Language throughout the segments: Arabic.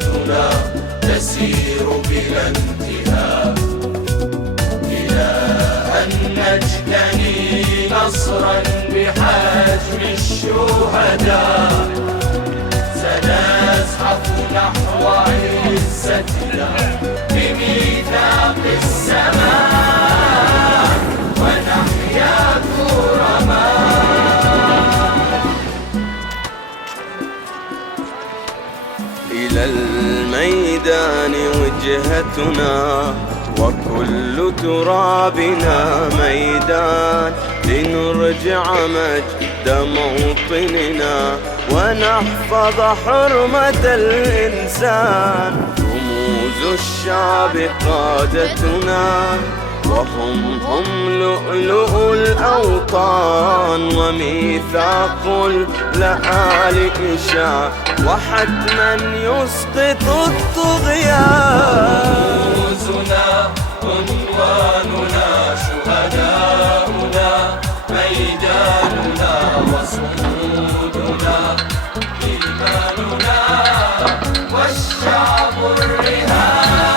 ثورتنا تسير بلا انتهاء، إلى أن نجتني نصرا بحجم الشهداء. سنزحف نحو عزتنا بميثاق السماء، ونحيا كرماء. إلى الميدان وجهتنا وكل ترابنا ميدان، لنرجع مجد موطننا ونحفظ حرمة الإنسان. رموز الشعب قادتنا وهم لؤلؤ الأوطان، وميثاق اللآلئ شاع وحتما يسقط الطغيان. رموزنا عنواننا شهداؤنا، ميداننا وصمودنا، إيماننا والشعب الرهان.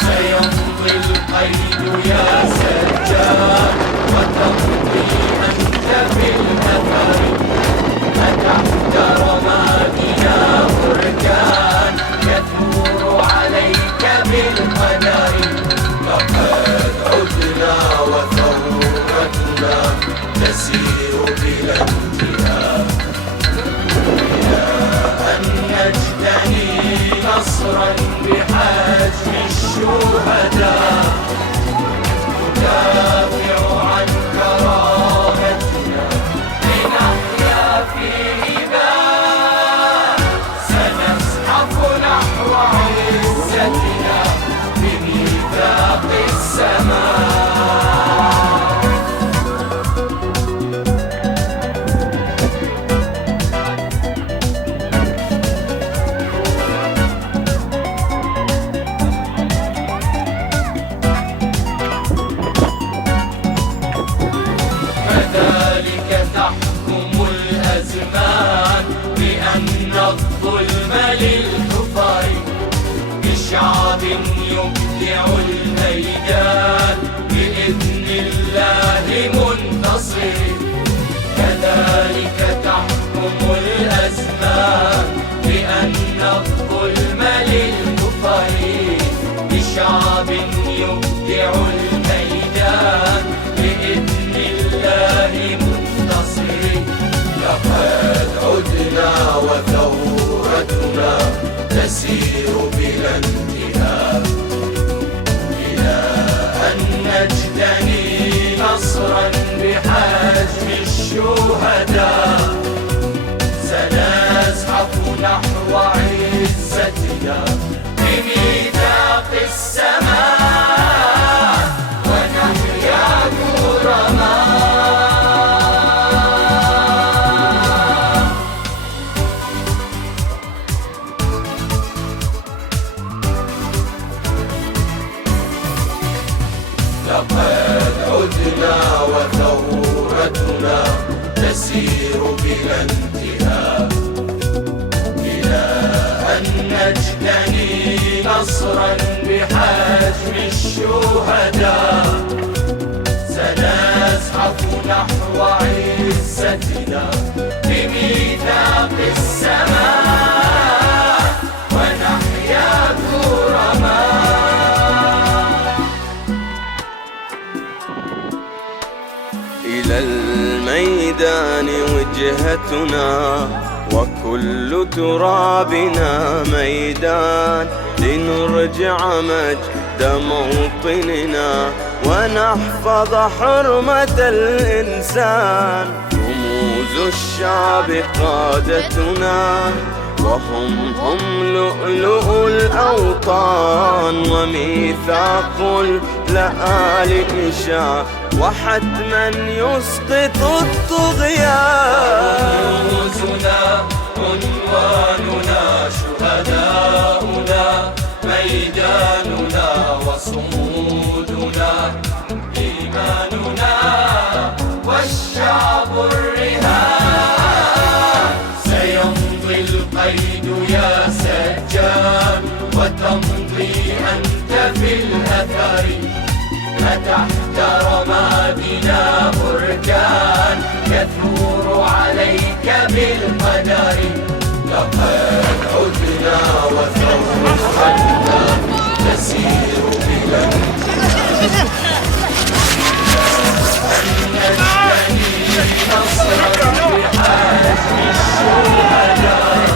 سيمضي القيد يا سجاد، وتمضي أنت بالأثر، فتحت رمادنا بركان يثور عليك بالقدر. لقد عدنا وثورتنا تسير بلا انتهاء، إلى أن نجتني نصرا بحجم الشهداء. ندافع عن كرامتنا لنحيا في إباء. سنزحف نحو عزتنا بميثاق السماء. كذلك تحكم الأزمان بأن الظلم للكفار، بشعب يبدع الميدان بإذن الله منتصر. كذلك تحكم الأزمان بأن الظلم للكفار، بشعب يبدع الميدان بإذن الله منتصر. لقد عدنا وثورتنا تسير بلا انتهاء، إلى أن نجتني نصرا بحجم الشهداء. سنزحف نحو عزتنا بميثاق السماء، ونحيا كرماء. لقد عدنا وثورتنا تسير بلا انتهاء، إلى أن نجتني نصرا بحجم الشهداء. سنزحف نحو عزتنا بميثاق السماء، ونحيا كرماء. إلى الميدان وجهتنا وكل ترابنا ميدان، لنرجع مجد موطننا ونحفظ حرمة الإنسان. رموز الشعب قادتنا وهم لؤلؤ الأوطان، وميثاق اللآلئ شاع وحتما يسقط الطغيان. رموزنا عنواننا شهداؤنا، ميداننا وصمودنا، إيماننا والشعب الرهان. سيمضي القيد يا سجاد، ستمضي أنت في الأثر. فتحت رمادنا بركان يثور عليك بالقدر. لقد عدنا وثورنا نسير بلا انتهاء. نجتني نصرا بحزم الشهداء.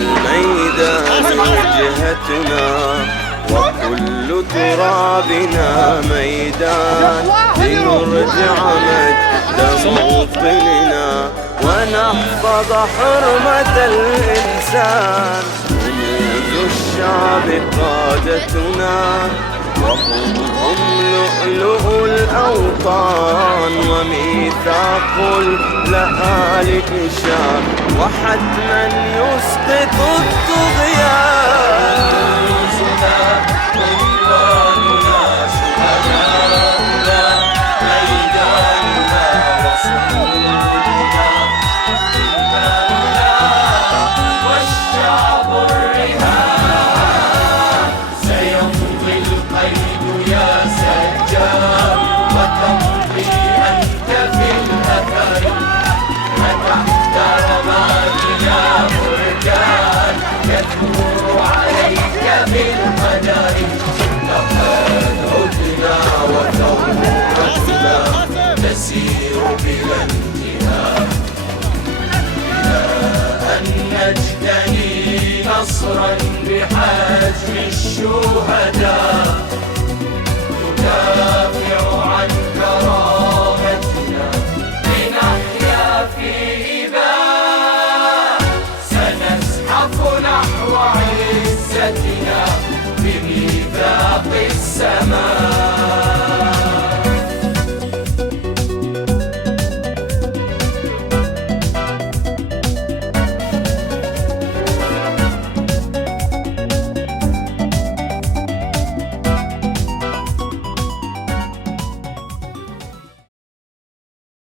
الميدان وجهتنا وكل ترابنا ميدان لنرجع مجد موطننا ونحفظ حرمة الإنسان. كنوز الشعب قادتنا وهم لؤلؤ الأوطان وميثاق الأهالي إشار وحتما يسقط الطغيان. عنواننا شهداؤنا ميداننا وصمودنا إيماننا والشعب الرهان. سيمضي القيد يا سجار وتمضي أنت في الأثر. فتحت رمادنا بركان يثور عليك بالقدر. لقد عدنا وثورتنا تسير بلا انتهاء. إلى أن نجتني نصرا بحجم الشهداء.